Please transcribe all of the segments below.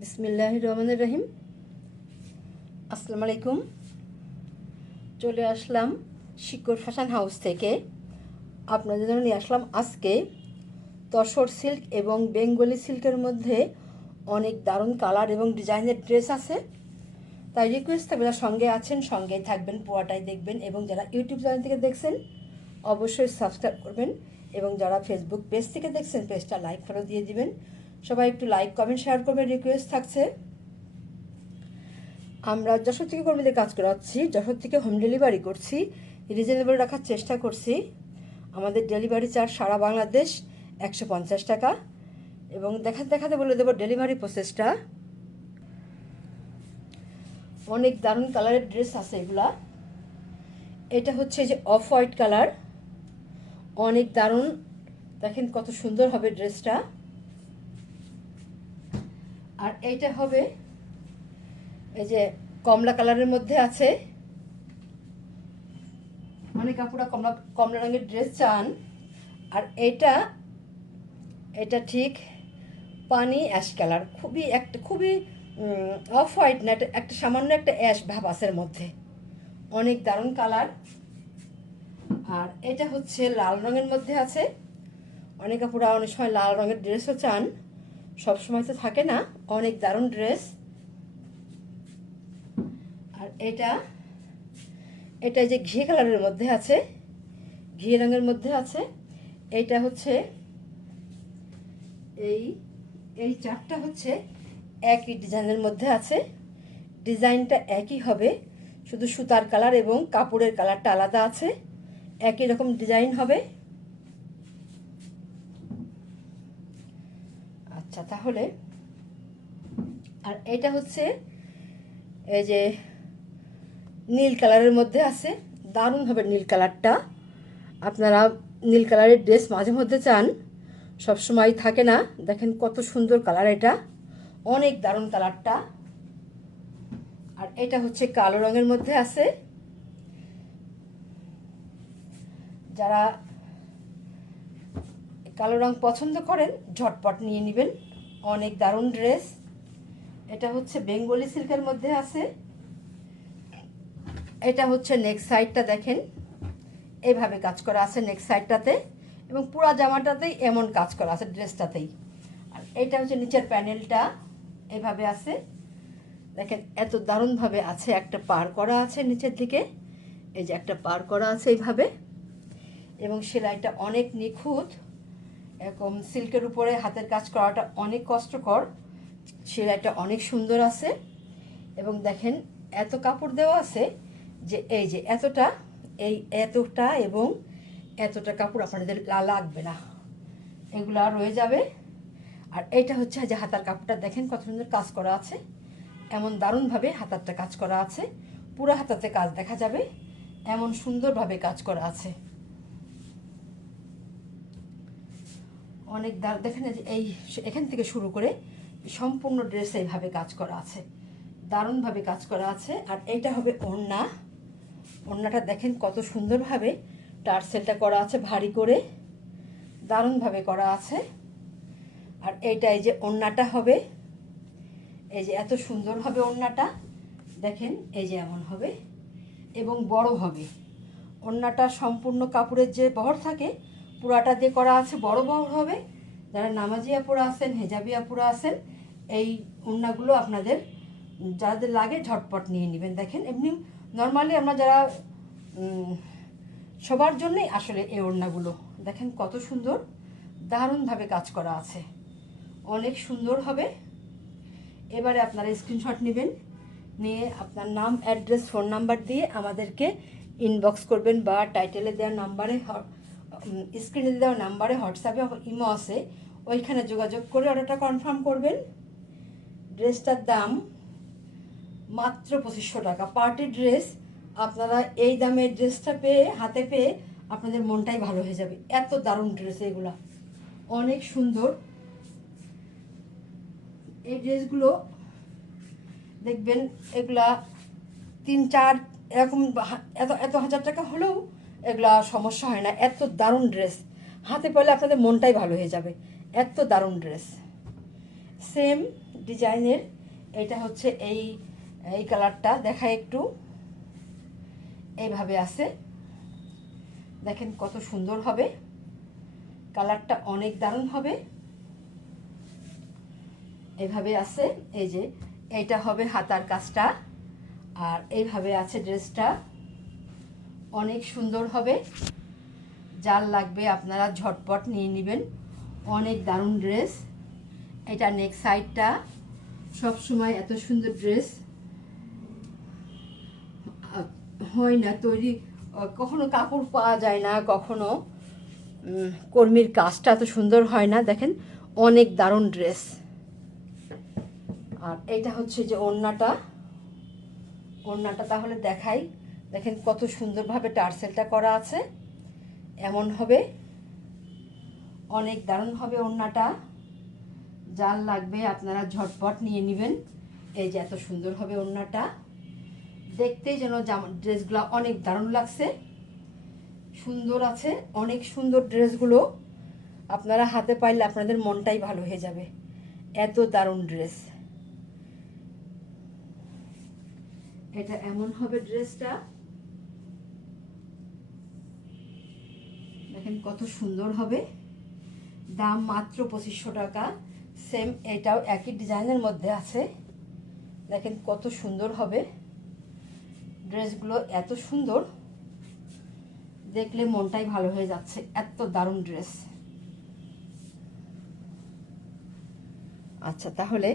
বিসমিল্লাহির রহমানির রহিম। আসসালামু আলাইকুম। চলে আসলাম শিকড় ফ্যাশন হাউস থেকে। আপনাদের জন্য নিয়ে আসলাম আজকে তসর সিল্ক এবং বেঙ্গলি সিল্কের মধ্যে অনেক দারুণ কালার এবং ডিজাইনের ড্রেস আছে। তাই রিকোয়েস্ট থাকবে, যারা সঙ্গে আছেন সঙ্গেই থাকবেন, পুরোটাই দেখবেন, এবং যারা ইউটিউব চ্যানেল থেকে দেখছেন অবশ্যই সাবস্ক্রাইব করবেন, এবং যারা ফেসবুক পেজ থেকে দেখছেন পেজটা লাইক ফলো দিয়ে দিবেন। সবাই একটু লাইক কমেন্ট শেয়ার করবেন রিকোয়েস্ট থাকছে। আমরা যশোর থেকে কর্মীদের কাজ করাচ্ছি, যশোর থেকে হোম ডেলিভারি করছি, রিজনেবল রাখার চেষ্টা করছি। আমাদের ডেলিভারি চার্জ সারা বাংলাদেশ 150 টাকা, এবং দেখাতে দেখাতে বলে দেবো ডেলিভারি প্রসেসটা। অনেক দারুণ কালারের ড্রেস আছে এগুলা। এটা হচ্ছে যে অফ হোয়াইট কালার, অনেক দারুণ, দেখেন কত সুন্দর হবে ড্রেসটা। আর এইটা হবে এই যে কমলা কালারের মধ্যে আছে। অনেক আপুরা কমলা কমলা রঙের ড্রেস চান। আর এটা ঠিক পানি অ্যাশ কালার, খুবই অফ হোয়াইট না, একটা সামান্য একটা অ্যাশ ভাব আছে এর মধ্যে, অনেক দারুণ কালার। আর এটা হচ্ছে লাল রঙের মধ্যে আছে। অনেক আপুরা অনেক সময় লাল রঙের ড্রেসও চান, সব সময় তো থাকে না, অনেক দারুণ ড্রেস। আর এটা যে ঘি কালারের মধ্যে আছে, ঘি রঙের মধ্যে আছে। এটা হচ্ছে এই চারটা হচ্ছে একই ডিজাইনের মধ্যে আছে। ডিজাইনটা একই হবে, শুধু সুতার কালার এবং কাপড়ের কালারটা আলাদা আছে, একই রকম ডিজাইন হবে। আচ্ছা, তাহলে আর এটা হচ্ছে এই যে নীল কালারের মধ্যে আছে, দারুণ হবে নীল কালারটা। আপনারা নীল কালারের ড্রেস মাঝে মধ্যে চান, সব সময় থাকে না, দেখেন কত সুন্দর কালার, এটা অনেক দারুণ কালারটা। আর এটা হচ্ছে কালো রঙের মধ্যে আছে। যারা কালো রং পছন্দ করেন ঝটপট নিয়ে নেবেন, অনেক দারুণ ড্রেস। এটা হচ্ছে বেঙ্গলি সিল্কের মধ্যে আছে। এটা হচ্ছে নেক সাইডটা, দেখেন এইভাবে কাজ করা আছে নেক সাইডটাতে, এবং পুরো জামাটাতেই এমন কাজ করা আছে, ড্রেসটাতেই। আর এটা হচ্ছে নিচের প্যানেলটা এভাবে আছে, দেখেন এত দারুণভাবে আছে। একটা পার করা আছে নিচের দিকে, এই যে একটা পার করা আছে এইভাবে, এবং সেলাইটা অনেক নিখুঁত। এরকম সিল্কের উপরে হাতের কাজ করাটা অনেক কষ্টকর, সেলাইটা অনেক সুন্দর আছে। এবং দেখেন এত কাপড় দেওয়া আছে যে এই যে এতটা এবং এতটা কাপড় আপনাদের লাগবে না, এগুলা রয়ে যাবে। আর এইটা হচ্ছে যে হাতার কাপড়টা, দেখেন কত সুন্দর কাজ করা আছে, এমন দারুণভাবে হাতারটা কাজ করা আছে, পুরো হাতাতে কাজ দেখা যাবে, এমন সুন্দরভাবে কাজ করা আছে। অনেক দেখেন এই এখান থেকে শুরু করে সম্পূর্ণ ড্রেস এইভাবে কাজ করা আছে, দারুণভাবে কাজ করা আছে। আর এইটা হবে ওড়নাটা দেখেন কত সুন্দরভাবে টার্সেলটা করা আছে, ভারী করে দারুণভাবে করা আছে। আর এইটা এই যে ওড়নাটা হবে, এই যে এত সুন্দর হবে ওড়নাটা, দেখেন এই যে এমন হবে এবং বড় হবে। ওড়নাটা সম্পূর্ণ কাপড়ের যে বহর থাকে পুরাটা দিয়ে করা আছে, বড় বহর হবে। যারা নামাজি আপুরা আছেন, হেজাবি আপুরা আছেন, এই ওড়নাগুলো আপনাদের যাদের লাগে ঝটপট নিয়ে নেবেন। দেখেন এমনি নর্মালি আমরা যারা সবার জন্যই আসলে এই ওড়নাগুলো, দেখেন কত সুন্দর, দারুণভাবে কাজ করা আছে, অনেক সুন্দর হবে। এবারে আপনারা স্ক্রিনশট নেবেন, নিয়ে আপনার নাম, অ্যাড্রেস, ফোন নাম্বার দিয়ে আমাদেরকে ইনবক্স করবেন, বা টাইটেলে দেওয়া নাম্বারে, স্ক্রিনে দেওয়া নাম্বারে হোয়াটসঅ্যাপে ইমো আছে, ওইখানে যোগাযোগ করে অর্ডারটা কনফার্ম করবেন। ড্রেসটার দাম মাত্র 2500 টাকা, পার্টি ড্রেস। আপনারা এই দামে ড্রেসটা হাতে পেয়ে আপনাদের মনটাই ভালো হয়ে যাবে, এত দারুণ ড্রেস এগুলা, অনেক সুন্দর। এই ড্রেসগুলো দেখবেন এগুলা 3-4 এরকম এত এত হাজার টাকা হলেও এগুলা সমস্যা হয় না, এত দারুণ ড্রেস, হাতে পেলে আপনাদের মনটাই ভালো হয়ে যাবে, এত দারুণ ড্রেস। সেম ডিজাইনের। এটা হচ্ছে এই এই কালারটা দেখায় একটু, এইভাবে আছে, দেখেন কত সুন্দর হবে, কালারটা অনেক দারুণ হবে। এইভাবে আছে, এই যে এইটা হবে হাতার কাজটা, আর এইভাবে আছে ড্রেসটা, অনেক সুন্দর হবে। যার লাগবে আপনারা ঝটপট নিয়ে নেবেন, অনেক দারুণ ড্রেস। এটা নেক সাইডটা, সবসময় এত সুন্দর ড্রেস হয় না তৈরি, কখনো কাপড় পাওয়া যায় না, কখনো কর্মীর কাজটা এত সুন্দর হয় না। দেখেন অনেক দারুণ ড্রেস। আর এইটা হচ্ছে যে ওড়নাটা, ওড়নাটা তাহলে দেখাই, দেখেন কত সুন্দরভাবে টার্সেলটা করা আছে, এমন হবে, অনেক দারুণ হবে ওড়নাটা। যার লাগবে আপনারা ঝটপট নিয়ে নেবেন। এই যে এত সুন্দর হবে ওড়নাটা, দেখতেই যেন জামা ড্রেসগুলো অনেক দারুণ লাগছে, সুন্দর আছে, অনেক সুন্দর ড্রেসগুলো। আপনারা হাতে পাইলে আপনাদের মনটাই ভালো হয়ে যাবে, এত দারুণ ড্রেস। এটা এমন হবে ড্রেসটা, দেখেন কত সুন্দর হবে, দাম মাত্র 2500 টাকা। সেম এটাও একই ডিজাইনের মধ্যে আছে, দেখেন কত সুন্দর হবে ড্রেসগুলো, এত সুন্দর, দেখলে মনটাই ভালো হয়ে যাচ্ছে, এত দারুণ ড্রেস। আচ্ছা তাহলে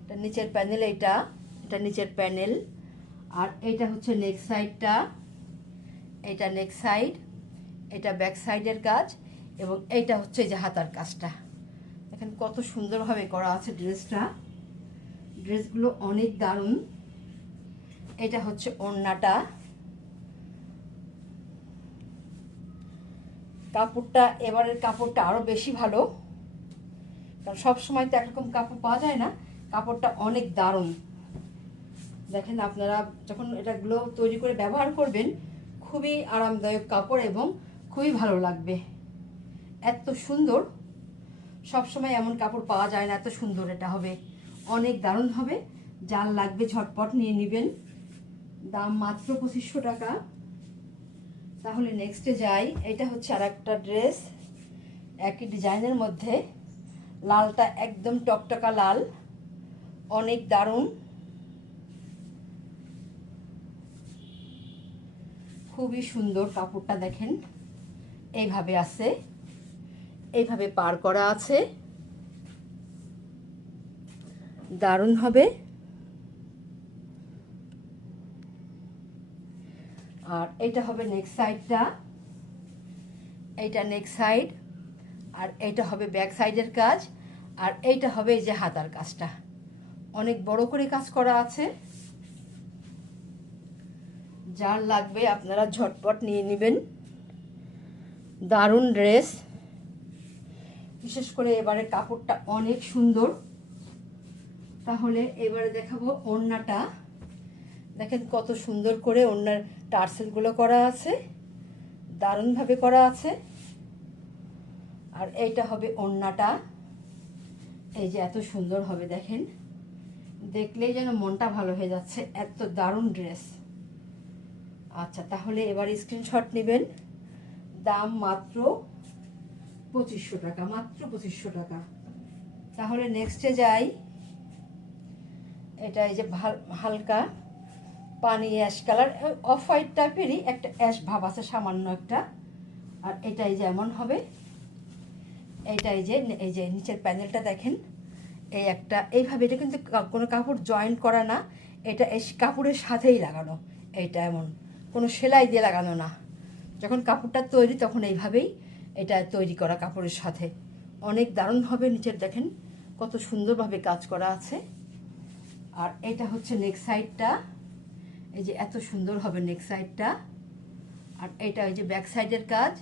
এটা নিচের প্যানেল, এটা নিচের প্যানেল, আর এইটা হচ্ছে নেক সাইডটা, এটা নেক সাইড, এটা ব্যাক সাইডের কাজ, এবং এইটা হচ্ছে যে হাতার কাজটা। দেখেন কত সুন্দরভাবে করা আছে ড্রেসটা, ড্রেসগুলো অনেক দারুণ। এটা হচ্ছে ওড়নাটা, কাপড়টা এবারের কাপড়টা আরও বেশি ভালো, কারণ সবসময় তো একরকম কাপড় পাওয়া যায় না, কাপড়টা অনেক দারুণ। দেখেন আপনারা যখন এটাগুলো তৈরি করে ব্যবহার করবেন, খুবই আরামদায়ক কাপড় এবং খুবই ভালো লাগবে, এত সুন্দর, সবসময় এমন কাপড় পাওয়া যায় না, এত সুন্দর এটা হবে, অনেক দারুণ হবে। যার লাগবে ঝটপট নিয়ে নেবেন, দাম মাত্র 2500 টাকা। তাহলে নেক্সটে যাই, এটা হচ্ছে আর একটা ড্রেস, একই ডিজাইনের মধ্যে, লালটা একদম টকটকা লাল, অনেক দারুণ, খুবই সুন্দর কাপড়টা। দেখেন এইভাবে আছে, এইভাবে পার করা আছে, দারুণ হবে। আর এইটা হবে নেক সাইডটা, এইটা নেক সাইড, আর এইটা হবে ব্যাক সাইডের কাজ, আর এইটা হবে এই যে হাতার কাজটা, অনেক বড় করে কাজ করা আছে। যার লাগবে আপনারা ঝটপট নিয়ে নেবেন, দারুণ ড্রেস, বিশেষ করে এবারে কাপড়টা অনেক সুন্দর। তাহলে এবারে দেখাবো ওড়নাটা, দেখেন কত সুন্দর করে ওড়নার টার্সেলগুলো করা আছে, দারুণভাবে করা আছে। আর এইটা হবে ওড়নাটা, এই যে এত সুন্দর হবে, দেখেন দেখলেই যেন মনটা ভালো হয়ে যাচ্ছে, এত দারুণ ড্রেস। আচ্ছা তাহলে এবার স্ক্রিনশট নেবেন, দাম মাত্র 2500 টাকা, মাত্র 2500 টাকা। তাহলে নেক্সটে যাই, এটা এই যে হালকা পানি অ্যাশ কালার, অফ হোয়াইট টাইপেরই একটা অ্যাশ ভাব আছে সামান্য একটা। আর এটা এই যে এমন হবে, এইটা এই যে নিচের প্যানেলটা দেখেন, এই একটা এইভাবে, এটা কিন্তু কোনো কাপড় জয়েন্ট করা না, এটা এই কাপড়ের সাথেই লাগানো, এইটা এমন কোনো সেলাই দিয়ে লাগানো না, যখন কাপড়টা তৈরি তখন এইভাবেই এটা তৈরি করা কাপড়ের সাথে, অনেক দারুণ হবে। নিচের দেখেন কত সুন্দরভাবে কাজ করা আছে। আর এটা হচ্ছে নেক সাইডটা, এই যে এত সুন্দর হবে নেক সাইডটা, আর এটা এই যে ব্যাক সাইডের কাজ,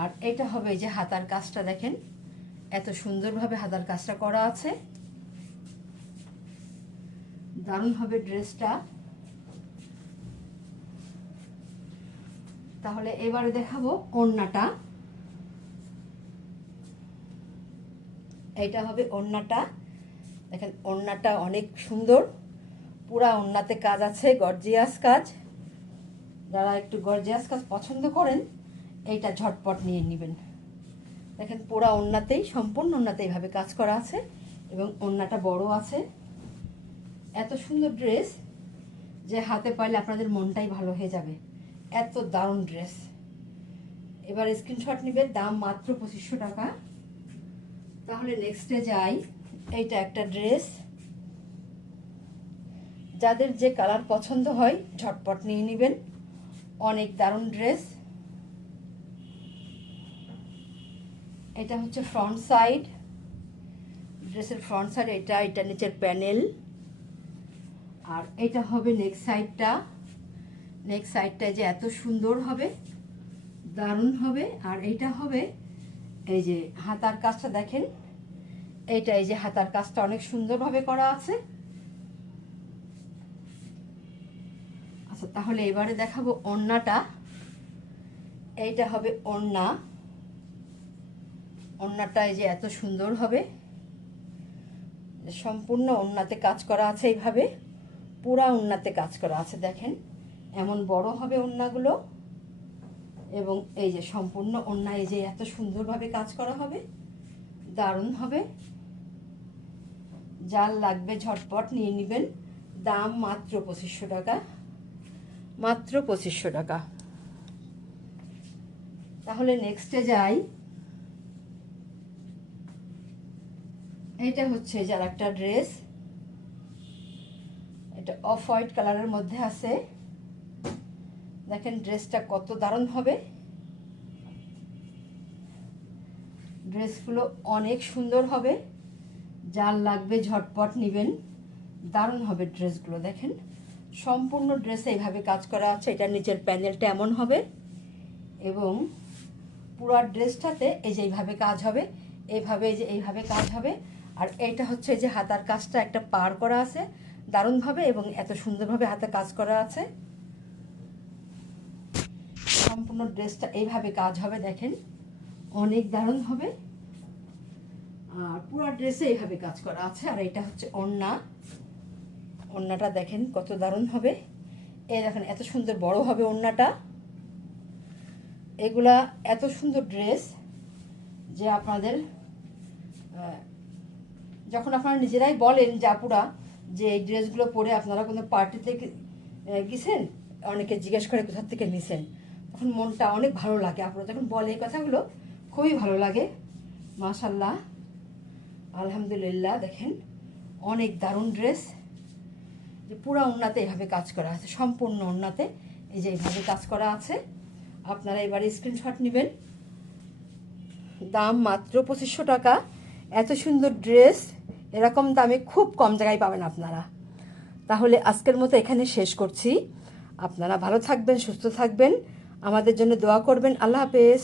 আর এটা হবে এই যে হাতার কাজটা, দেখেন এত সুন্দরভাবে হাতার কাজটা করা আছে, দারুণ হবে ড্রেসটা। তাহলে এবারে দেখাবো ওড়নাটা, এইটা হবে ওড়নাটা। দেখেন ওড়নাটা অনেক সুন্দর, পুরা ওড়নাতে কাজ আছে, গর্জিয়াস কাজ। যারা একটু গর্জিয়াস কাজ পছন্দ করেন এইটা ঝটপট নিয়ে নেবেন। দেখেন পুরা ওড়নাতেই, সম্পূর্ণ ওড়নাতে এইভাবে কাজ করা আছে এবং ওড়নাটা বড় আছে। এত সুন্দর ড্রেস যে হাতে পাইলে আপনাদের মনটাই ভালো হয়ে যাবে, এত দারুণ ড্রেস। এবার স্ক্রিনশট নেবে, দাম মাত্র 2500 টাকা। তাহলে নেক্সটে যাই। এইটা একটা ড্রেস, যাদের যে কালার পছন্দ হয় ঝটপট নিয়ে নেবেন, অনেক দারুণ ড্রেস। এটা হচ্ছে ফ্রন্ট সাইড, ড্রেসের ফ্রন্ট সাইড এটা নিচের প্যানেল। আর এটা হবে নেক সাইডটা। নেক সাইডটা যে এত সুন্দর হবে, দারুণ হবে। আর এইটা হবে এই যে হাতার কাজটা দেখেন, এইটা এই যে হাতার কাজটা অনেক সুন্দরভাবে করা আছে। আচ্ছা, তাহলে এবারে দেখাবো ওড়নাটা। এইটা হবে ওড়না। ওড়নাটা এই যে এত সুন্দর হবে, সম্পূর্ণ ওড়নাতে কাজ করা আছে, এইভাবে পুরা ওড়নাতে কাজ করা আছে। দেখেন এমন বড় হবে ওড়নাগুলো, এবং এই যে সম্পূর্ণ ওড়না এই যে এত সুন্দরভাবে কাজ করা হবে, দারুণ হবে। যার লাগবে ঝটপট নিয়ে নেবেন, দাম মাত্র 2500 টাকা, মাত্র 2500 টাকা। তাহলে নেক্সটে যাই। এইটা হচ্ছে যার একটা ড্রেস, এটা অফ হোয়াইট কালারের মধ্যে আছে। দেখেন ড্রেসটা কত দারুণ হবে, ড্রেসগুলো অনেক সুন্দর হবে। যার লাগবে ঝটপট নেবেন, দারুণ হবে ড্রেসগুলো। দেখেন সম্পূর্ণ ড্রেসে এইভাবে কাজ করা আছে, এটা নিচের প্যানেলটা এমন হবে এবং পুরো ড্রেসটাতে এই যে এইভাবে কাজ হবে, এইভাবে এই যে এইভাবে কাজ হবে। আর এইটা হচ্ছে যে হাতার কাজটা একটা পার করা আছে দারুণভাবে, এবং এত সুন্দরভাবে হাতে কাজ করা আছে। সম্পূর্ণ ড্রেসটা এইভাবে কাজ হবে, দেখেন অনেক দারুণ হবে। আর পুরো ড্রেসে এইভাবে কাজ করা আছে। আর এটা হচ্ছে ওড়না। ওড়নাটা দেখেন কত দারুণ হবে, এই দেখেন এত সুন্দর বড় হবে ওড়নাটা। এগুলা এত সুন্দর ড্রেস যে আপনাদের যখন আপনারা নিজেরাই বলেন যে আপুরা যে এই ড্রেসগুলো পরে আপনারা কোনো পার্টিতে গেছেন, অনেকে জিজ্ঞেস করে কোথা থেকে নিছেন, তখন মনটা অনেক ভালো লাগে। আপনারা যখন বলে এই কথাগুলো খুবই ভালো লাগে। মাশাল্লাহ, আলহামদুলিল্লাহ। দেখেন অনেক দারুণ ড্রেস, যে পুরো ওড়নাতে এইভাবে কাজ করা আছে, সম্পূর্ণ ওড়নাতে এই যে এইভাবে কাজ করা আছে। আপনারা এবারে স্ক্রিনশট নেবেন, দাম মাত্র 2500 টাকা। এত সুন্দর ড্রেস এরকম দামে খুব কম জায়গায় পাবেন আপনারা। তাহলে আজকের মতো এখানে শেষ করছি। আপনারা ভালো থাকবেন, সুস্থ থাকবেন, আমাদের জন্য দোয়া করবেন। আল্লাহ হাফেজ।